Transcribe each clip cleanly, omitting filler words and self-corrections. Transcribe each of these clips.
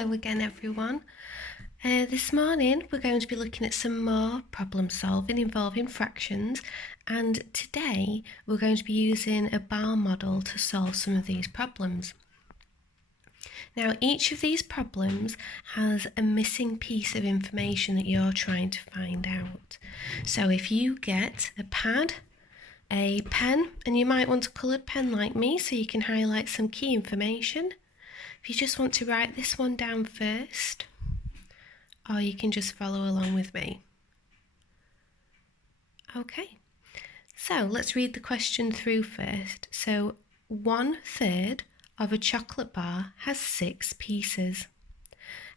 Hello again everyone. This morning we're going to be looking at some more problem solving involving fractions, and today we're going to be using a bar model to solve some of these problems. Now each of these problems has a missing piece of information that you're trying to find out. So if you get a pad, a pen, and you might want a coloured pen like me so you can highlight some key information. If you just want to write this one down first, or you can just follow along with me. Okay, so let's read the question through first. So 1/3 of a chocolate bar has 6 pieces.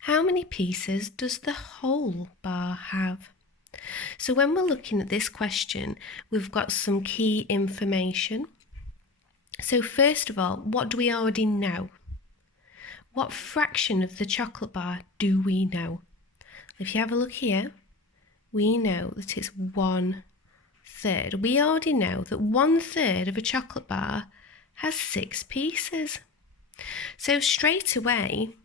How many pieces does the whole bar have? So when we're looking at this question, we've got some key information. So first of all, what do we already know? What fraction of the chocolate bar do we know? If you have a look here, we know that it's 1/3. We already know that 1/3 of a chocolate bar has 6 pieces. So straight away,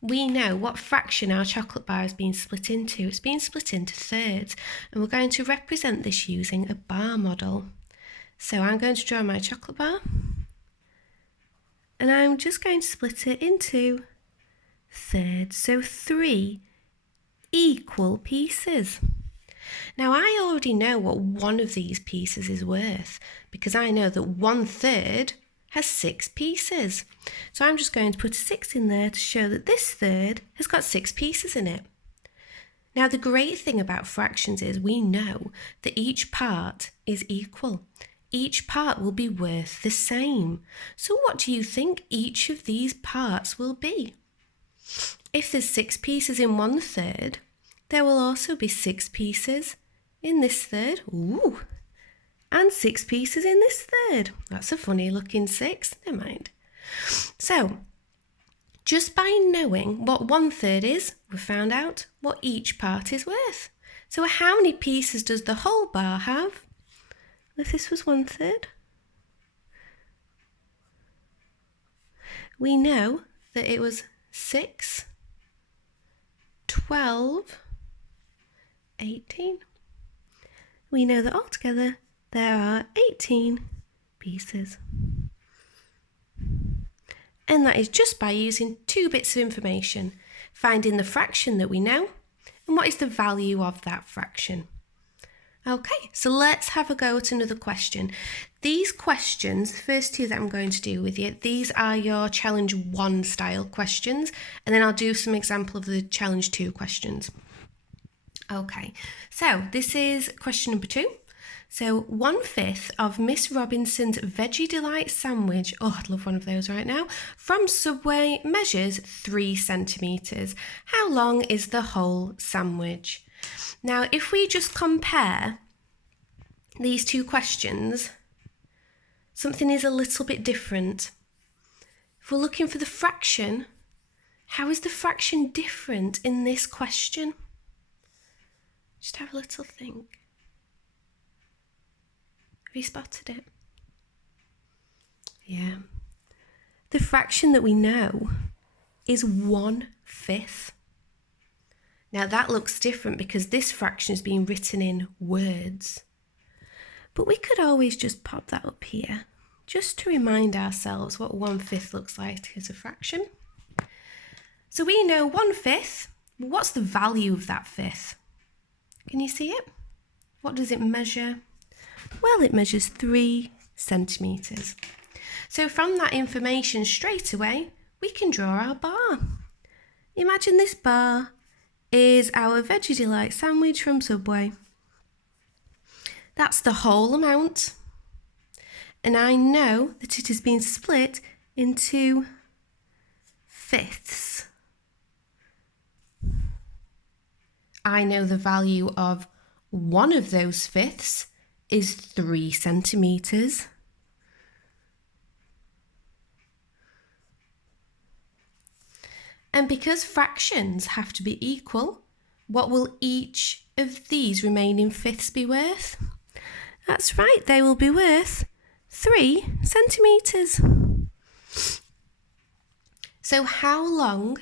we know what fraction our chocolate bar is being split into. It's being split into thirds, and we're going to represent this using a bar model. So I'm going to draw my chocolate bar, and I'm just going to split it into thirds, so 3 equal pieces. Now I already know what one of these pieces is worth because I know that 1/3 has 6 pieces. So I'm just going to put a 6 in there to show that this third has got 6 pieces in it. Now the great thing about fractions is we know that each part is equal. Each part will be worth the same. So what do you think each of these parts will be? If there's 6 pieces in 1/3, there will also be 6 pieces in this third. Ooh, and 6 pieces in this third. That's a funny looking 6, never mind. So, just by knowing what 1/3 is, we've found out what each part is worth. So how many pieces does the whole bar have? If this was 1/3, we know that it was 6, 12, 18. We know that altogether there are 18 pieces. And that is just by using 2 bits of information, finding the fraction that we know and what is the value of that fraction. Okay, so let's have a go at another question. These questions, the first 2 that I'm going to do with you, these are your challenge 1 style questions, and then I'll do some example of the challenge 2 questions. Okay, so this is question number 2. So 1/5 of Miss Robinson's Veggie Delight sandwich, oh I'd love one of those right now, from Subway measures 3 centimetres. How long is the whole sandwich? Now, if we just compare these 2 questions, something is a little bit different. If we're looking for the fraction, how is the fraction different in this question? Just have a little think. Have you spotted it? Yeah. The fraction that we know is 1/5. Now that looks different because this fraction is being written in words. But we could always just pop that up here, just to remind ourselves what 1/5 looks like as a fraction. So we know 1/5, what's the value of that fifth? Can you see it? What does it measure? Well, it measures 3 centimetres. So from that information straight away, we can draw our bar. Imagine this bar is our Veggie Delight sandwich from Subway. That's the whole amount. And I know that it has been split into fifths. I know the value of one of those fifths is 3 centimetres. And because fractions have to be equal, what will each of these remaining fifths be worth? That's right, they will be worth 3 centimetres. So how long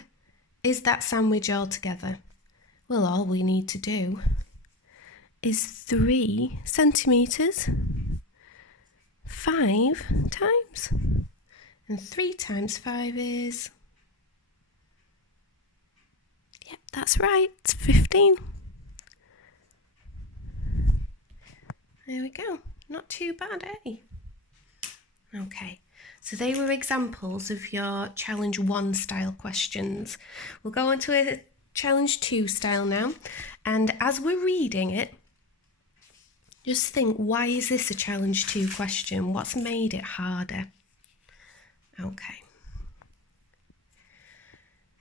is that sandwich altogether? Well, all we need to do is 3 centimetres 5 times. And 3 times 5 is... Yep, that's right, it's 15. There we go. Not too bad, eh? Okay, so they were examples of your Challenge 1 style questions. We'll go on to a Challenge 2 style now. And as we're reading it, just think, why is this a Challenge 2 question? What's made it harder? Okay.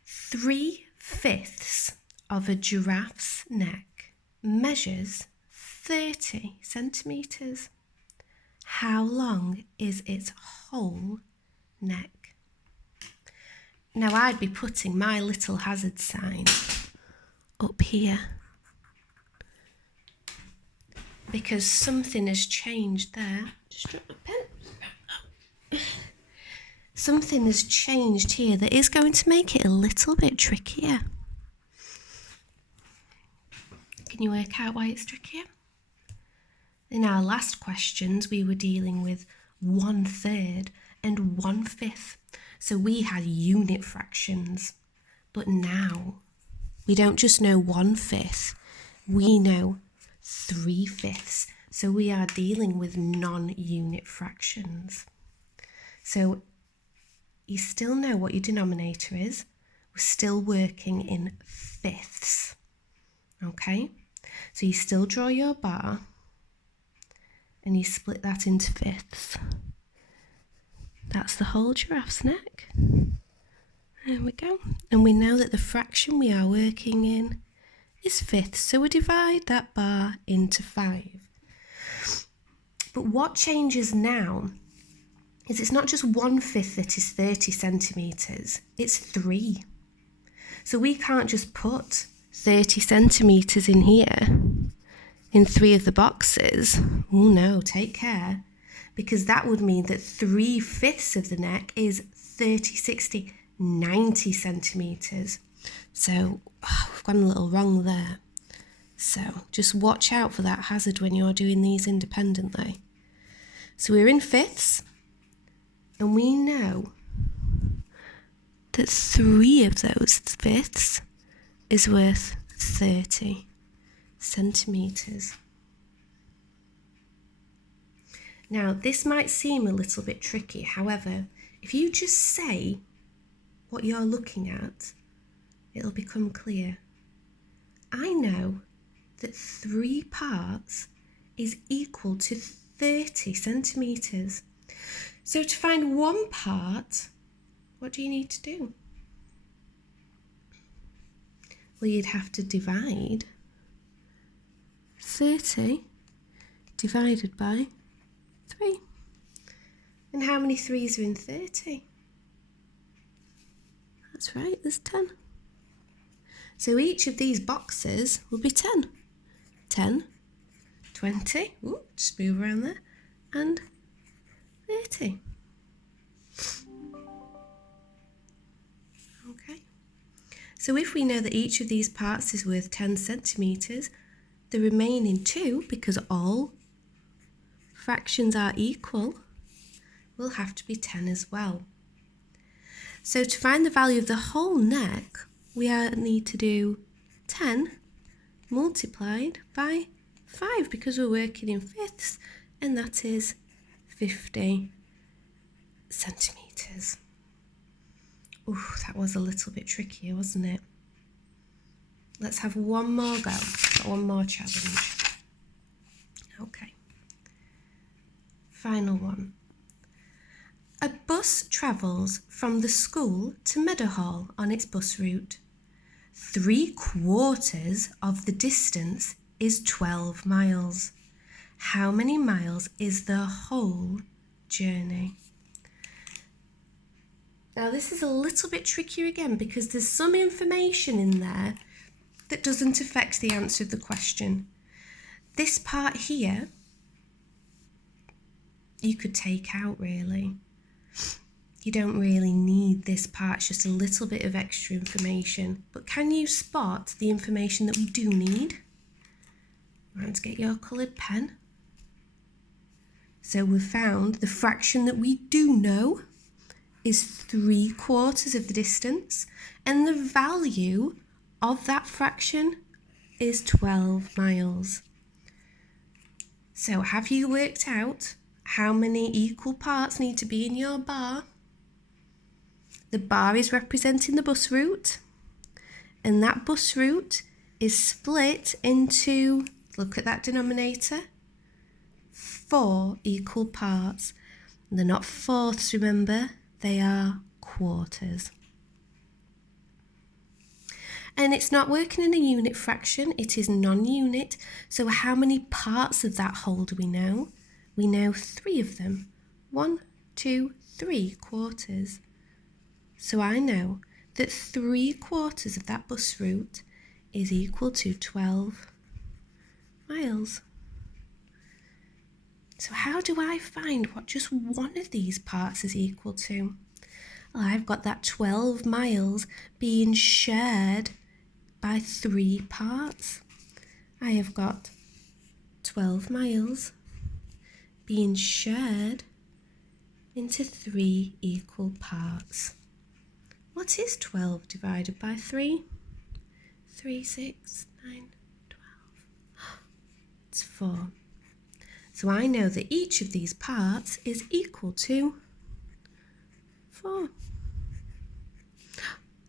3/5 of a giraffe's neck measures 30 centimetres. How long is its whole neck? Now I'd be putting my little hazard sign up here because something has changed there. Just drop my pen. Something has changed here that is going to make it a little bit trickier. Can you work out why it's trickier? In our last questions, we were dealing with 1/3 and 1/5. So we had unit fractions. But now, we don't just know 1/5, we know 3/5. So we are dealing with non-unit fractions. So you still know what your denominator is. We're still working in fifths. Okay? So you still draw your bar and you split that into fifths. That's the whole giraffe's neck. There we go. And we know that the fraction we are working in is fifths, so we divide that bar into 5. But what changes now is it's not just 1/5 that is 30 centimetres, it's 3. So we can't just put 30 centimetres in here, in 3 of the boxes. Oh no, take care, because that would mean that 3/5 of the neck is 30, 60, 90 centimetres. So we've gone a little wrong there. So just watch out for that hazard when you're doing these independently. So we're in fifths, and we know that 3 of those fifths is worth 30 centimetres. Now, this might seem a little bit tricky. However, if you just say what you're looking at, it'll become clear. I know that 3 parts is equal to 30 centimetres. So to find 1 part, what do you need to do? Well, you'd have to divide 30 divided by 3. And how many 3s are in 30? That's right, there's 10. So each of these boxes will be 10. 10, 20, ooh, just move around there, and 30. Okay. So if we know that each of these parts is worth 10 centimetres, the remaining 2, because all fractions are equal, will have to be 10 as well. So to find the value of the whole neck, we need to do 10 multiplied by 5, because we're working in fifths, and that is 50 centimetres. Ooh, that was a little bit trickier, wasn't it? Let's have one more go, one more challenge. Okay. Final one. A bus travels from the school to Meadowhall on its bus route. 3/4 of the distance is 12 miles. How many miles is the whole journey? Now this is a little bit trickier again because there's some information in there that doesn't affect the answer of the question. This part here, you could take out really. you don't really need this part, it's just a little bit of extra information. But can you spot the information that we do need? Let's get your coloured pen. So we've found the fraction that we do know is 3/4 of the distance, and the value of that fraction is 12 miles. So have you worked out how many equal parts need to be in your bar? The bar is representing the bus route, and that bus route is split into, look at that denominator, 4 equal parts. They're not fourths, remember, they are quarters. And it's not working in a unit fraction, it is non-unit. So how many parts of that whole do we know? We know 3 of them. 1, 2, 3 quarters. So I know that 3/4 of that bus route is equal to 12 miles. So how do I find what just one of these parts is equal to? Well, I've got that 12 miles being shared by 3 parts. I have got 12 miles being shared into 3 equal parts. What is 12 divided by 3? 3, 6, 9, 12. It's 4. So I know that each of these parts is equal to 4.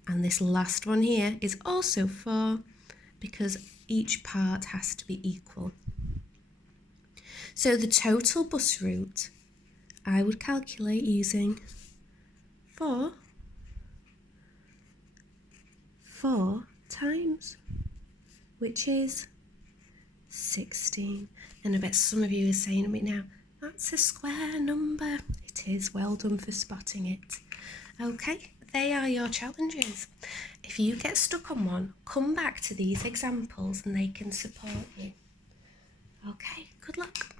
And this last one here is also 4 because each part has to be equal. So the total bus route I would calculate using 4 times, which is 16. And I bet some of you are saying to me now, that's a square number. It is. Well done for spotting it. Okay, they are your challenges. If you get stuck on one, come back to these examples and they can support you. Okay, good luck.